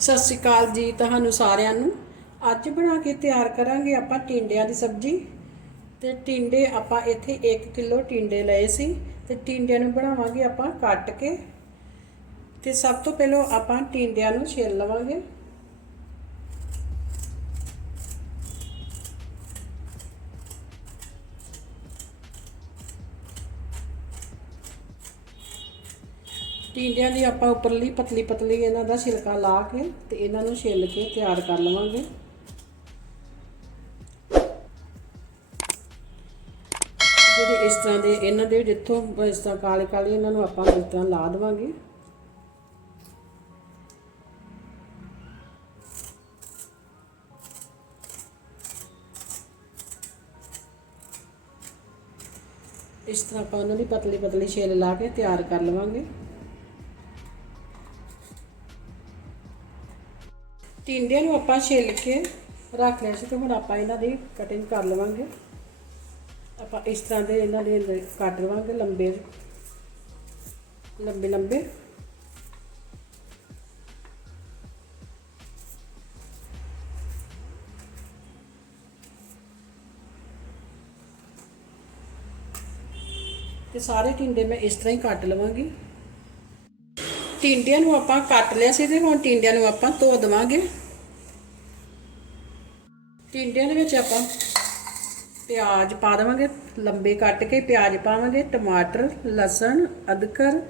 ਸਤਿ ਸ਼੍ਰੀ ਅਕਾਲ ਜੀ ਤੁਹਾਨੂੰ ਸਾਰਿਆਂ ਨੂੰ। ਅੱਜ ਬਣਾ ਕੇ ਤਿਆਰ ਕਰਾਂਗੇ ਆਪਾਂ ਟਿੰਡਿਆਂ ਦੀ ਸਬਜ਼ੀ। ਤੇ ਟਿੰਡੇ ਆਪਾਂ ਇੱਥੇ 1 ਕਿਲੋ ਟਿੰਡੇ ਲਏ ਸੀ। ਤੇ ਟਿੰਡਿਆਂ ਨੂੰ ਬਣਾਵਾਂਗੇ ਆਪਾਂ ਕੱਟ ਕੇ। ਤੇ ਸਭ ਤੋਂ ਪਹਿਲਾਂ ਆਪਾਂ ਟਿੰਡਿਆਂ ਨੂੰ ਛਿੱਲ ਲਵਾਂਗੇ। ਟਿੰਡਿਆਂ ਦੀ ਆਪਾਂ ਉੱਪਰਲੀ ਪਤਲੀ ਪਤਲੀ ਇਹਨਾਂ ਦਾ ਛਿਲਕਾ ਲਾ ਕੇ ਤੇ ਇਹਨਾਂ ਨੂੰ ਛਿੱਲ ਕੇ ਤਿਆਰ ਕਰ ਲਵਾਂਗੇ। ਜਿਹੜੇ ਇਸ ਤਰ੍ਹਾਂ ਦੇ ਇਹਨਾਂ ਦੇ ਜਿੱਥੋਂ, ਇਸ ਤਰ੍ਹਾਂ ਕਾਲੇ ਕਾਲੇ ਇਹਨਾਂ ਨੂੰ ਆਪਾਂ ਇਸ ਤਰ੍ਹਾਂ ਲਾ ਦੇਵਾਂਗੇ। ਇਸ ਤਰ੍ਹਾਂ ਆਪਾਂ ਉਹਨਾਂ ਦੀ ਪਤਲੀ ਪਤਲੀ ਛਿੱਲ ਲਾ ਕੇ ਤਿਆਰ ਕਰ ਲਵਾਂਗੇ। ਟਿੰਡਿਆਂ ਨੂੰ ਆਪਾਂ ਛਿੱਲ ਕੇ ਰੱਖ ਲਿਆ ਸੀ ਤੇ ਹੁਣ ਆਪਾਂ ਇਹਨਾਂ ਦੀ ਕਟਿੰਗ ਕਰ ਲਵਾਂਗੇ। ਆਪਾਂ ਇਸ ਤਰ੍ਹਾਂ ਦੇ ਇਹਨਾਂ ਦੇ ਲ- ਕੱਟ ਲਵਾਂਗੇ ਲੰਬੇ ਲੰਬੇ ਲੰਬੇ। ਤੇ ਸਾਰੇ ਟਿੰਡੇ ਮੈਂ ਇਸ ਤਰ੍ਹਾਂ ਹੀ ਕੱਟ ਲਵਾਂਗੀ। ਟਿੰਡਿਆਂ ਨੂੰ ਆਪਾਂ ਕੱਟ ਲਿਆ ਸੀ ਤੇ ਹੁਣ ਟਿੰਡਿਆਂ ਨੂੰ ਆਪਾਂ ਧੋ ਦੇਵਾਂਗੇ। ਟਿੰਡਿਆਂ ਦੇ ਵਿੱਚ ਆਪਾਂ ਪਿਆਜ਼ ਪਾ ਦੇਵਾਂਗੇ, ਲੰਬੇ ਕੱਟ ਕੇ ਪਿਆਜ਼ ਪਾਵਾਂਗੇ, ਟਮਾਟਰ, ਲਸਣ, ਅਦਰਕ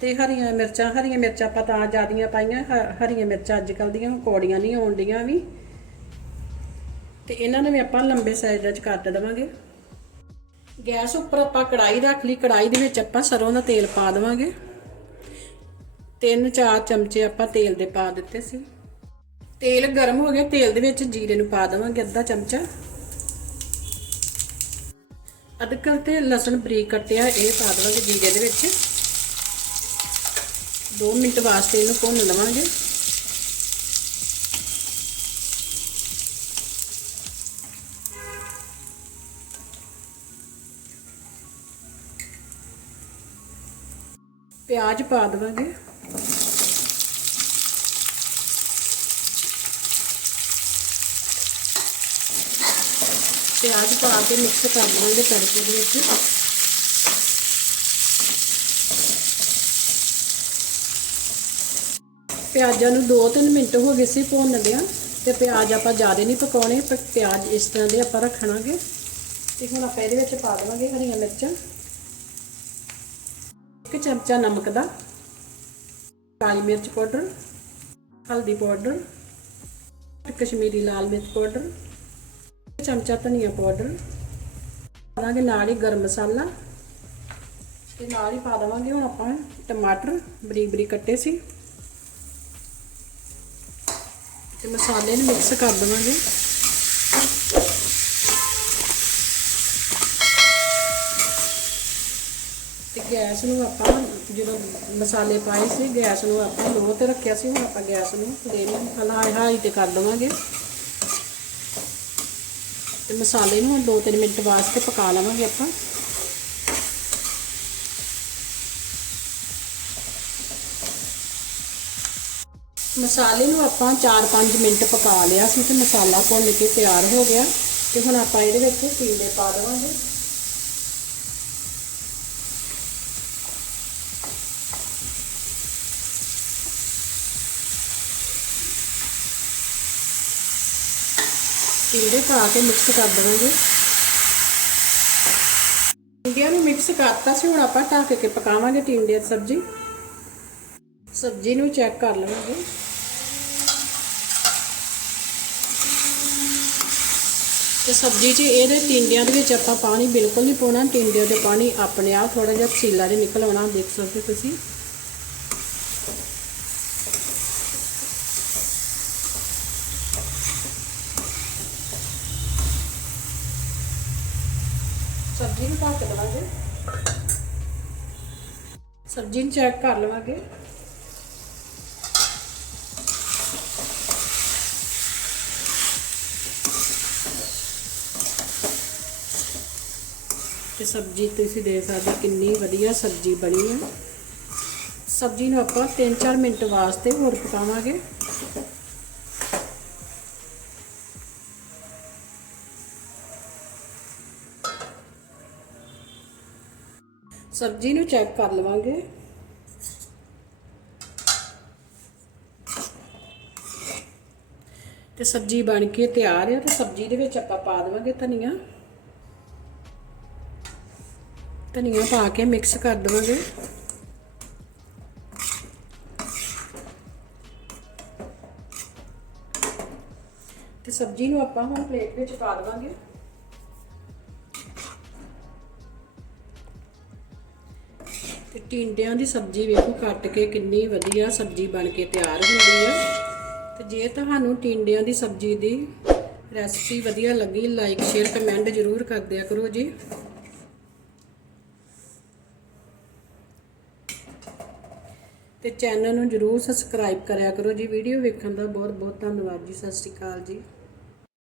ਤੇ ਹਰੀਆਂ ਮਿਰਚਾਂ। ਹਰੀਆਂ ਮਿਰਚਾਂ ਆਪਾਂ ਤਾਂ ਜ਼ਿਆਦੀਆਂ ਪਾਈਆਂ, ਹ- ਹਰੀਆਂ ਮਿਰਚਾਂ ਅੱਜ ਕੱਲ੍ਹ ਦੀਆਂ ਕੌੜੀਆਂ ਨਹੀਂ ਆਉਂਦੀਆਂ ਵੀ। ਤੇ ਇਹਨਾਂ ਨੂੰ ਵੀ ਆਪਾਂ ਲੰਬੇ ਸਾਈਜ਼ ਵਿੱਚ ਕੱਟ ਦੇਵਾਂਗੇ। ਗੈਸ ਉੱਪਰ ਆਪਾਂ ਕੜਾਈ ਰੱਖ ਲਈ। ਕੜਾਈ ਦੇ ਵਿੱਚ ਆਪਾਂ ਸਰੋਂ ਦਾ ਤੇਲ ਪਾ ਦੇਵਾਂਗੇ। ਤਿੰਨ ਚਾਰ ਚਮਚੇ ਆਪਾਂ ਤੇਲ ਦੇ ਪਾ ਦਿੱਤੇ ਸੀ। ਤੇਲ ਗਰਮ ਹੋ ਗਿਆ, ਤੇਲ ਦੇ ਵਿੱਚ ਜੀਰੇ ਨੂੰ ਪਾ ਦੇਵਾਂਗੇ ਅੱਧਾ ਚਮਚਾ। ਅਦਰਕ ਤੇ ਲਸਣ ਬਰੀਕ ਕੱਟਿਆ, ਇਹ ਪਾ ਦੇਵਾਂਗੇ ਜੀਰੇ ਦੇ ਵਿੱਚ। 2 ਮਿੰਟ ਵਾਸਤੇ ਇਹਨੂੰ ਭੁੰਨ ਲਵਾਂਗੇ। ਪਿਆਜ਼ ਪਾ ਦੇਵਾਂਗੇ। ਪਿਆਜ਼ ਪਾ ਕੇ ਮਿਕਸ ਕਰ ਦੇਵਾਂਗੇ ਤੜਕੇ ਦੇ ਵਿੱਚ। ਪਿਆਜ਼ਾਂ ਨੂੰ 2-3 ਮਿੰਟ ਹੋ ਗਏ ਸੀ ਭੁੰਨ ਭੁੰਨਦਿਆਂ ਤੇ ਪਿਆਜ਼ ਆਪਾਂ ਜ਼ਿਆਦਾ ਨਹੀਂ ਪਕਾਉਣੇ, ਪਰ ਪਿਆਜ਼ ਇਸ ਤਰ੍ਹਾਂ ਦੇ ਆਪਾਂ ਰੱਖਣਾਗੇ। ਤੇ ਹੁਣ ਆਪਾਂ ਇਹਦੇ ਵਿੱਚ ਪਾ ਦੇਵਾਂਗੇ ਹਰੀਆਂ ਮਿਰਚਾਂ। ਇੱਕ ਚਮਚਾ ਨਮਕ ਦਾ। ਕਾਲੀ ਮਿਰਚ ਪਾਊਡਰ, ਹਲਦੀ ਪਾਊਡਰ ਕਸ਼ਮੀਰੀ ਲਾਲ ਮਿਰਚ ਪਾਊਡਰ। ਚਮਚਾ ਧਨੀਆ ਪਾਊਡਰ ਪਾਵਾਂਗੇ, ਨਾਲ ਹੀ ਗਰਮ ਮਸਾਲਾ। ਤੇ ਨਾਲ ਹੀ ਪਾ ਦੇਵਾਂਗੇ ਹੁਣ ਆਪਾਂ ਟਮਾਟਰ, ਬਰੀਕ ਬਰੀਕ ਕੱਟੇ ਸੀ। ਤੇ ਮਸਾਲੇ ਨੂੰ ਮਿਕਸ ਕਰ ਦੇਵਾਂਗੇ। ਤੇ ਗੈਸ ਨੂੰ ਆਪਾਂ ਜਦੋਂ ਮਸਾਲੇ ਪਾਏ ਸੀ, ਗੈਸ ਨੂੰ ਆਪਾਂ ਲੋ ਤੇ ਰੱਖਿਆ ਸੀ, ਹੁਣ ਆਪਾਂ ਗੈਸ ਨੂੰ ਫਲੇਮ ਹਲਾਈ ਹਾਈ ਤੇ ਕਰ ਦੇਵਾਂਗੇ। ਤੇ ਮਸਾਲੇ ਨੂੰ 2-3 ਮਿੰਟ ਵਾਸਤੇ ਪਕਾ ਲਵਾਂਗੇ ਆਪਾਂ। ਮਸਾਲੇ ਨੂੰ ਆਪਾਂ 4-5 ਮਿੰਟ ਪਕਾ ਲਿਆ ਸੀ ਤੇ ਮਸਾਲਾ ਭੁੰਨ ਕੇ ਤਿਆਰ ਹੋ ਗਿਆ। ਤੇ ਹੁਣ ਆਪਾਂ ਇਹਦੇ ਵਿੱਚ ਟਿੰਡੇ ਪਾ ਦੇਵਾਂਗੇ। ਟਿੰਡੇ ਪਾ ਕੇ ਮਿਕਸ ਕਰ ਦੇਵਾਂਗੇ। ਟਿੰਡਿਆਂ ਨੂੰ ਮਿਕਸ ਕਰਤਾ ਸੀ, ਹੁਣ ਆਪਾਂ ਢੱਕ ਕੇ ਪਕਾਵਾਂਗੇ ਟਿੰਡੇ ਦੀ ਸਬਜ਼ੀ। ਸਬਜ਼ੀ ਨੂੰ ਚੈੱਕ ਕਰ ਲਵਾਂਗੇ। ਤੇ ਸਬਜ਼ੀ 'ਚ ਇਹਦੇ ਟਿੰਡਿਆਂ ਦੇ ਵਿੱਚ ਆਪਾਂ ਪਾਣੀ ਬਿਲਕੁਲ ਨਹੀਂ ਪਾਉਣਾ ਟਿੰਡਿਆਂ ਦੇ ਪਾਣੀ ਆਪਣੇ ਆਪ ਥੋੜਾ ਜਿਹਾ ਪਸੀਲਾ ਜਿਹਾ ਨਿਕਲ ਆਉਣਾ, ਦੇਖ ਸਕਦੇ ਹੋ ਤੁਸੀਂ। ਸਬਜ਼ੀ ਨੂੰ ਢੱਕ ਦੇਵਾਂਗੇ ਸਬਜ਼ੀ ਨੂੰ ਚੈੱਕ ਕਰ ਲਵਾਂਗੇ। ਤੇ ਸਬਜ਼ੀ ਤੁਸੀਂ ਦੇਖ ਸਕਦੇ ਹੋ ਕਿੰਨੀ ਵਧੀਆ ਸਬਜ਼ੀ ਬਣੀ ਹੈ। ਸਬਜ਼ੀ ਨੂੰ ਆਪਾਂ 3-4 ਮਿੰਟ ਵਾਸਤੇ ਹੋਰ ਪਕਾਵਾਂਗੇ। ਸਬਜ਼ੀ ਨੂੰ ਚੈੱਕ ਕਰ ਲਵਾਂਗੇ। ਤੇ ਸਬਜ਼ੀ ਬਣ ਕੇ ਤਿਆਰ ਹੈ ਤੇ ਸਬਜ਼ੀ ਦੇ ਵਿੱਚ ਆਪਾਂ ਪਾ ਦੇਵਾਂਗੇ ਧਨੀਆ। ਧਨੀਆ ਪਾ ਕੇ ਮਿਕਸ ਕਰ ਦੇਵਾਂਗੇ। ਤੇ ਸਬਜ਼ੀ ਨੂੰ ਆਪਾਂ ਹੁਣ ਪਲੇਟ ਵਿੱਚ ਪਾ ਦੇਵਾਂਗੇ। ਟਿੰਡਿਆਂ ਦੀ ਸਬਜ਼ੀ ਵੇਖੋ, ਕੱਟ ਕੇ ਕਿੰਨੀ ਵਧੀਆ ਸਬਜ਼ੀ ਬਣ ਕੇ ਤਿਆਰ ਹੁੰਦੀ ਹੈ ਤੇ ਜੇ ਤੁਹਾਨੂੰ ਟਿੰਡਿਆਂ ਦੀ ਸਬਜ਼ੀ ਦੀ ਰੈਸਪੀ ਵਧੀਆ ਲੱਗੀ ਲਾਈਕ ਸ਼ੇਅਰ ਕਮੈਂਟ ਜ਼ਰੂਰ ਕਰ ਦਿਆ ਕਰੋ ਜੀ। ਤੇ ਚੈਨਲ ਨੂੰ ਜਰੂਰ ਸਬਸਕ੍ਰਾਈਬ ਕਰਿਆ ਕਰੋ ਜੀ। ਵੀਡੀਓ ਵੇਖਣ ਦਾ ਬਹੁਤ ਬਹੁਤ ਧੰਨਵਾਦ ਜੀ। ਸਤਿ ਸ਼੍ਰੀ ਅਕਾਲ ਜੀ।